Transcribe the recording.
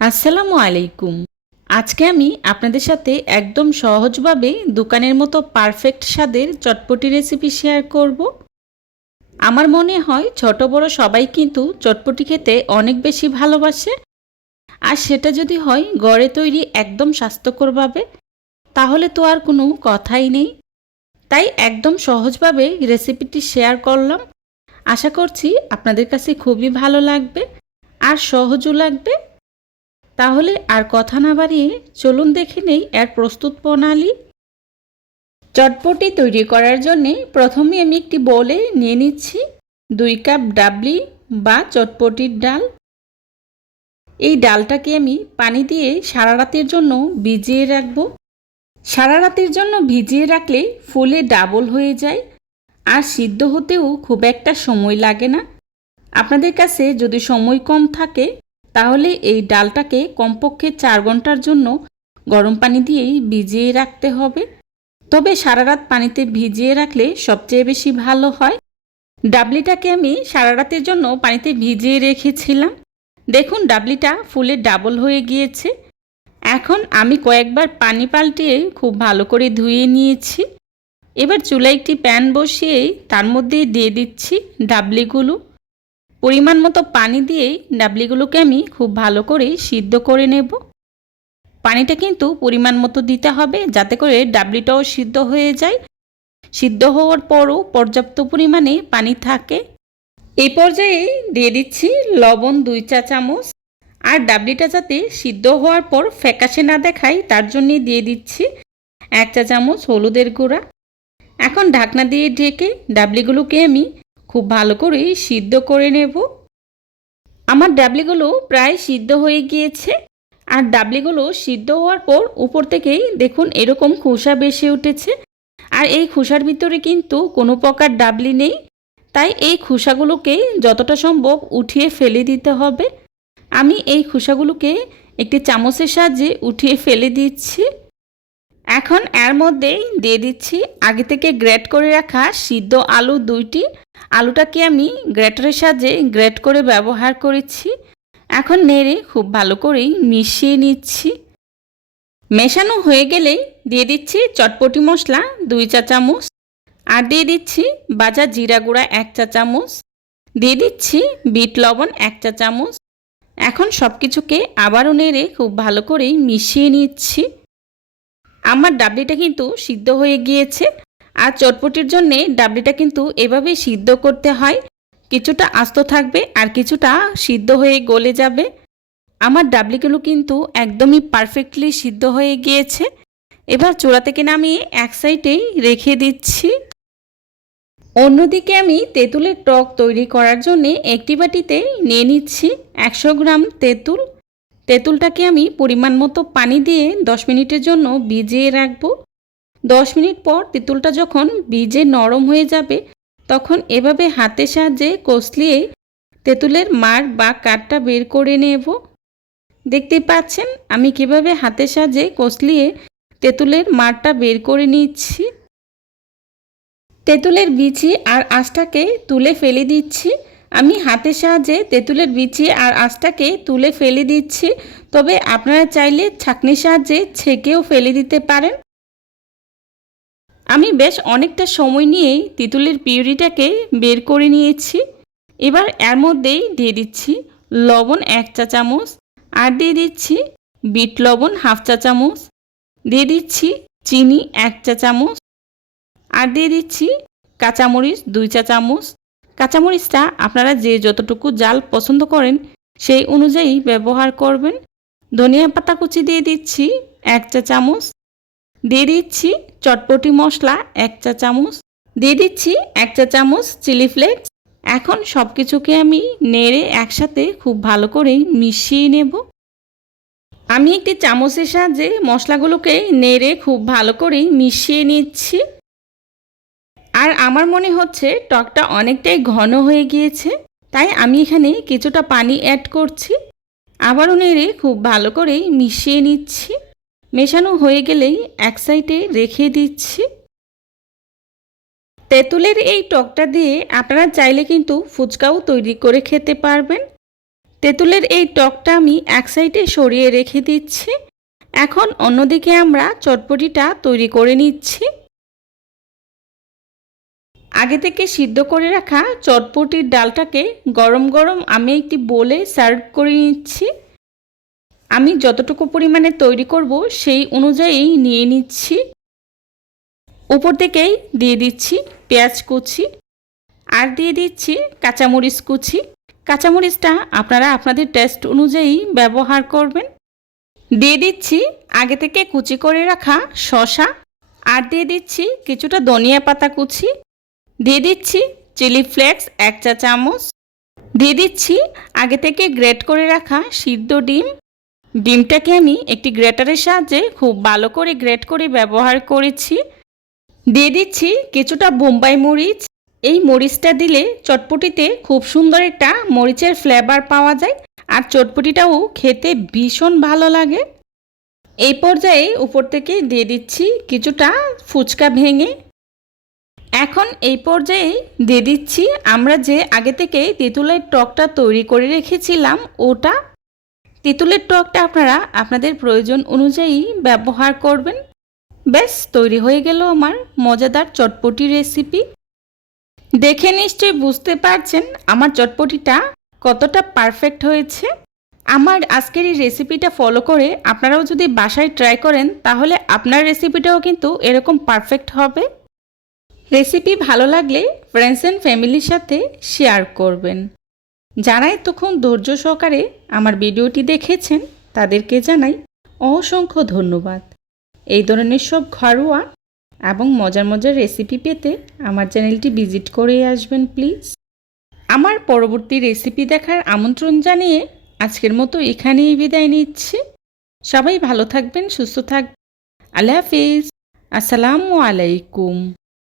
আসসালামু আলাইকুম। আজকে আমি আপনাদের সাথে একদম সহজভাবে দোকানের মতো পারফেক্ট স্বাদের চটপটি রেসিপি শেয়ার করব। আমার মনে হয় ছোট বড় সবাই কিন্তু চটপটি খেতে অনেক বেশি ভালোবাসে। আর সেটা যদি হয় ঘরে তৈরি একদম স্বাস্থ্যকরভাবে, তাহলে তো আর কোনো কথাই নেই। তাই একদম সহজভাবে রেসিপিটি শেয়ার করলাম। আশা করছি আপনাদের কাছে খুবই ভালো লাগবে আর সহজও লাগবে। তাহলে আর কথা না বাড়িয়ে চলুন দেখে নেই এর প্রস্তুত প্রণালী। চটপটি তৈরি করার জন্য প্রথমে আমি একটি বোলে নিয়ে নিচ্ছি 2 কাপ ডাবলি বা চটপটির ডাল। এই ডালটাকে আমি পানি দিয়ে সারা রাতের জন্য ভিজিয়ে রাখব। সারা রাতের জন্য ভিজিয়ে রাখলে ফুলে ডাবল হয়ে যায় আর সিদ্ধ হতেও খুব একটা সময় লাগে না। আপনাদের কাছে যদি সময় কম থাকে তাহলে এই ডালটাকে কমপক্ষে 4 ঘন্টার জন্য গরম পানি দিয়েই ভিজিয়ে রাখতে হবে। তবে সারা রাত পানিতে ভিজিয়ে রাখলে সবচেয়ে বেশি ভালো হয়। ডাবলিটাকে আমি সারা রাতের জন্য পানিতে ভিজিয়ে রেখেছিলাম। দেখুন ডাবলিটা ফুলে ডাবল হয়ে গিয়েছে। এখন আমি কয়েকবার পানি পাল্টিয়ে খুব ভালো করে ধুয়ে নিয়েছি। এবার চুলায় একটি প্যান বসিয়ে তার মধ্যে দিয়ে দিচ্ছি ডাবলিগুলো। পরিমাণ মতো পানি দিয়ে ডাবলিগুলোকে আমি খুব ভালো করে সিদ্ধ করে নেব। পানিটা কিন্তু পরিমাণ মতো দিতে হবে যাতে করে ডাবলিটাও সিদ্ধ হয়ে যায়। সিদ্ধ হওয়ার পরও পর্যাপ্ত পরিমাণে পানি থাকে। এই পর্যায়ে দিয়ে দিচ্ছি লবণ 2 চা চামচ। আর ডাবলিটা যাতে সিদ্ধ হওয়ার পর ফ্যাকাশে না দেখায় তার জন্যে দিয়ে দিচ্ছি 1 চা চামচ হলুদের গুঁড়া। এখন ঢাকনা দিয়ে ঢেকে ডাবলিগুলোকে আমি খুব ভালো করে সিদ্ধ করে নেব। আমার ডাবলিগুলো প্রায় সিদ্ধ হয়ে গিয়েছে। আর ডাবলিগুলো সিদ্ধ হওয়ার পর উপর থেকেই দেখুন এরকম খোসা ভেসে উঠেছে। আর এই খোসার ভিতরে কিন্তু কোনো প্রকার ডাবলি নেই। তাই এই খোসাগুলোকে যতটা সম্ভব উঠিয়ে ফেলে দিতে হবে। আমি এই খোসাগুলোকে একটি চামচের সাহায্যে উঠিয়ে ফেলে দিচ্ছি। এখন এর মধ্যেই দিয়ে দিচ্ছি আগে থেকে গ্রেট করে রাখা সিদ্ধ আলু 2টি। আলুটাকে আমি গ্রেটারের সাহায্যে গ্রেট করে ব্যবহার করেছি। এখন নেড়ে খুব ভালো করেই মিশিয়ে নিচ্ছি। মেশানো হয়ে গেলেই দিয়ে দিচ্ছি চটপটি মশলা 2 চা চামচ। আর দিয়ে দিচ্ছি ভাজা জিরা গুঁড়া 1 চা চামচ। দিয়ে দিচ্ছি বিট লবণ 1 চা চামচ। এখন সব কিছুকে আবারও নেড়ে খুব ভালো করেই মিশিয়ে নিচ্ছি। আমার ডাবলিটা কিন্তু সিদ্ধ হয়ে গিয়েছে। আর চটপটির জন্যে ডাবলিটা কিন্তু এভাবেই সিদ্ধ করতে হয়। কিছুটা আস্ত থাকবে আর কিছুটা সিদ্ধ হয়ে গলে যাবে। আমার ডাবলিগুলো কিন্তু একদমই পারফেক্টলি সিদ্ধ হয়ে গিয়েছে। এবার চূড়া থেকে নামিয়ে এক সাইডেই রেখে দিচ্ছি। অন্যদিকে আমি তেঁতুলের টক তৈরি করার জন্য একটি বাটিতে নিয়ে নিচ্ছি 100 গ্রাম তেঁতুল। তেঁতুলটাকে আমি পরিমাণ মতো পানি দিয়ে 10 মিনিটের জন্য ভিজিয়ে রাখব। 10 মিনিট পর তেঁতুলটা যখন ভিজে নরম হয়ে যাবে তখন এভাবে হাতের সাহায্যে কষলিয়ে তেঁতুলের মাড় বা কাঠটা বের করে নেব। দেখতেই পাচ্ছেন আমি কিভাবে হাতের সাহায্যে কষলিয়ে তেঁতুলের মাড়টা বের করে নিচ্ছি। তেঁতুলের বিচি আর আঁশটাকে তুলে ফেলে দিচ্ছি। আমি হাতের সাহায্যে তেঁতুলের বিচি আর আঁশটাকে তুলে ফেলে দিচ্ছি। তবে আপনারা চাইলে ছাঁকনির সাহায্যে ছেঁকেও ফেলে দিতে পারেন। আমি বেশ অনেকটা সময় নিয়েই তেঁতুলের পিউরিটাকে বের করে নিয়েছি। এবার এর মধ্যেই দিয়ে দিচ্ছি লবণ 1 চা চামচ। আর দিয়ে দিচ্ছি বিট লবণ 1/2 চা চামচ। দিয়ে দিচ্ছি চিনি 1 চা চামচ। আর দিয়ে দিচ্ছি কাঁচামরিচ 2 চা চামচ। কাঁচামরিচটা আপনারা যে যতটুকু ঝাল পছন্দ করেন সেই অনুযায়ী ব্যবহার করবেন। ধনিয়া পাতা কুচি দিয়ে দিচ্ছি 1 চা চামচ। দিয়ে দিচ্ছি চটপটি মশলা 1 চা চামচ। দিয়ে দিচ্ছি 1 চা চামচ চিলি ফ্লেক্স। এখন সব কিছুকে আমি নেড়ে একসাথে খুব ভালো করে মিশিয়ে নেব। আমি একটি চামচের সাহায্যে মশলাগুলোকে নেড়ে খুব ভালো করে মিশিয়ে নিচ্ছি। আর আমার মনে হচ্ছে টকটা অনেকটাই ঘন হয়ে গিয়েছে, তাই আমি এখানে কিছুটা পানি অ্যাড করছি। আবারও নেড়ে খুব ভালো করে মিশিয়ে নিচ্ছি। মেশানো হয়ে গেলেই এক সাইডে রেখে দিচ্ছি। তেঁতুলের এই টকটা দিয়ে আপনারা চাইলে কিন্তু ফুচকাও তৈরি করে খেতে পারবেন। তেঁতুলের এই টকটা আমি এক সাইডে সরিয়ে রেখে দিচ্ছি। এখন অন্যদিকে আমরা চটপটিটা তৈরি করে নিচ্ছি। আগে থেকে সিদ্ধ করে রাখা চটপটির ডালটাকে গরম গরম আমি একটি বোলে সার্ভ করে নিচ্ছি। আমি যতটুকু পরিমাণে তৈরি করব সেই অনুযায়ী নিয়ে নিচ্ছি। উপর থেকেই দিয়ে দিচ্ছি পেঁয়াজ কুচি, আর দিয়ে দিচ্ছি কাঁচামরিচ কুচি। কাঁচামরিচটা আপনারা আপনাদের টেস্ট অনুযায়ী ব্যবহার করবেন। দিয়ে দিচ্ছি আগে থেকে কুচি করে রাখা শসা, আর দিয়ে দিচ্ছি কিছুটা ধনিয়া পাতা কুচি, দিয়ে দিচ্ছি চিলি ফ্লেক্স 1 চা চামচ, দিয়ে দিচ্ছি আগে থেকে গ্রেট করে রাখা সিদ্ধ ডিম। ডিমটাকে আমি একটি গ্রেটারের সাহায্যে খুব ভালো করে গ্রেট করে ব্যবহার করেছি। দিয়ে দিচ্ছি কিছুটা বোম্বাই মরিচ। এই মরিচটা দিলে চটপটিতে খুব সুন্দর একটা মরিচের ফ্লেভার পাওয়া যায়, আর চটপটিটাও খেতে ভীষণ ভালো লাগে। এই পর্যায়ে উপর থেকে দিয়ে দিচ্ছি কিছুটা ফুচকা ভেঙে। এখন এই পর্যায়ে দিয়ে দিচ্ছি আমরা যে আগে থেকে তেঁতুলের টকটা তৈরি করে রেখেছিলাম ওটা। তেঁতুলের টকটা আপনারা আপনাদের প্রয়োজন অনুযায়ী ব্যবহার করবেন। ব্যাস তৈরি হয়ে গেল আমার মজাদার চটপটি রেসিপি। দেখে নিশ্চয়ই বুঝতে পারছেন আমার চটপটিটা কতটা পারফেক্ট হয়েছে। আমার আজকের এই রেসিপিটা ফলো করে আপনারাও যদি বাসায় ট্রাই করেন তাহলে আপনার রেসিপিটাও কিন্তু এরকম পারফেক্ট হবে। রেসিপি ভালো লাগলে ফ্রেন্ডস অ্যান্ড ফ্যামিলির সাথে শেয়ার করবেন। যারা এতক্ষণ ধৈর্য সহকারে আমার ভিডিওটি দেখেছেন তাদেরকে জানাই অসংখ্য ধন্যবাদ। এই ধরনের সব ঘরোয়া এবং মজার মজার রেসিপি পেতে আমার চ্যানেলটি ভিজিট করে আসবেন প্লিজ। আমার পরবর্তী রেসিপি দেখার আমন্ত্রণ জানিয়ে আজকের মতো এখানেই বিদায় নিচ্ছি। সবাই ভালো থাকবেন, সুস্থ থাকবেন। আল্লাহ হাফিজ। আসসালামু আলাইকুম।